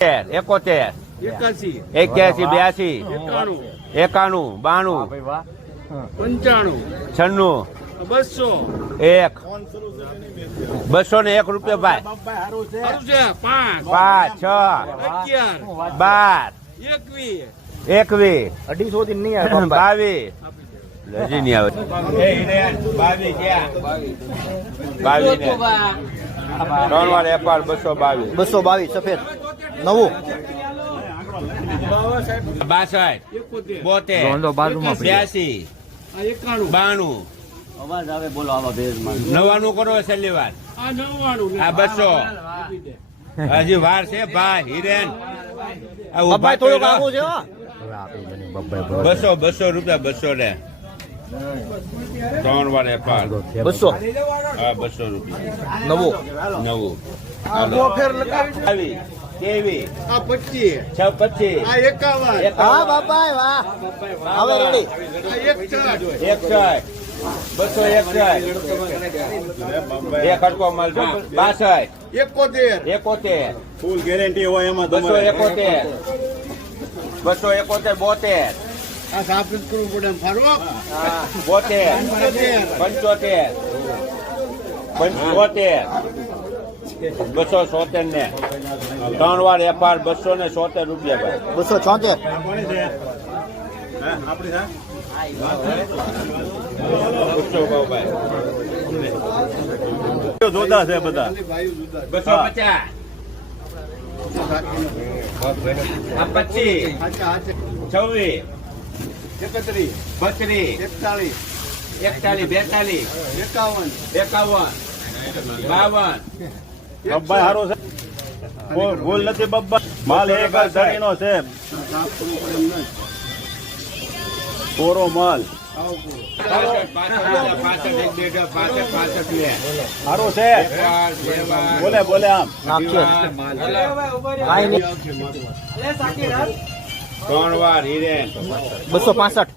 એકોતેર એક્યાસી બ્યાસી. એકાણું. બાણું. પંચાણું. છન્નું. બસો. એક. બસો ને એક રૂપિયા ભાઈ. પાંચ. છ. અગિયાર. બાર. એકવીસ. એકવીસ. અઢીસો થી નહીં આવે બાવીસ. હજી નહીં આવે. બાવીસ. બાવીસ ત્રણ વાર એપાર બસો બાવીસ. બસો બાવીસ સફેદ. નવું. બાસઠ બોતેર બ્યાસી બાણું. અવાજ આવે બોલો આવા ભેજમાં નવાનું કરો છેલ્લી વાર. આ બસો. હજી વાર છે ભાઈ હિરેન. થોડુંક. છે બસો બસો રૂપિયા બસો ને. ત્રણ વાર એપાર બસો. હા બસો રૂપિયા. નવું. નવું. બાવીસ તેવીસ આ પચીસ. છ પચીસ. આ એકાવન. હા બાપા વાહ. હવે રેડી આ એકસઠ. એકસઠ. બસો એક હડકો માલ બાસઠ. એકોતેર. એકોતેર. ફૂલ ગેરંટી હોય એમાં બસો એકોતેર. બસો એકોતેર બોતેર. આ સાબિત કરવું પડે ફારૂક બોતેર. પંચોતેર. પંચોતેર. પંચોતેર. બસો સોતેર ને. ત્રણ વાર એફઆર બસો ને સોતેર રૂપિયા ભાઈ. બસો છોતેર જોતા છે બધા બસો પચીસ. છવ્વીસ. એકત્રીસ. બત્રીસ. એકતાલીસ એકતાલીસ. બેતાલીસ. એકાવન. એકાવન. બાવન. બબ્બા હારો છે. ભૂલ નથી બબ્બા માલ એક જ ધણીનો છે. કોરો માલ. પૂરો. હારો છે. બોલે બોલે આમ. ત્રણ વાર હિરેન. બસો પાસઠ.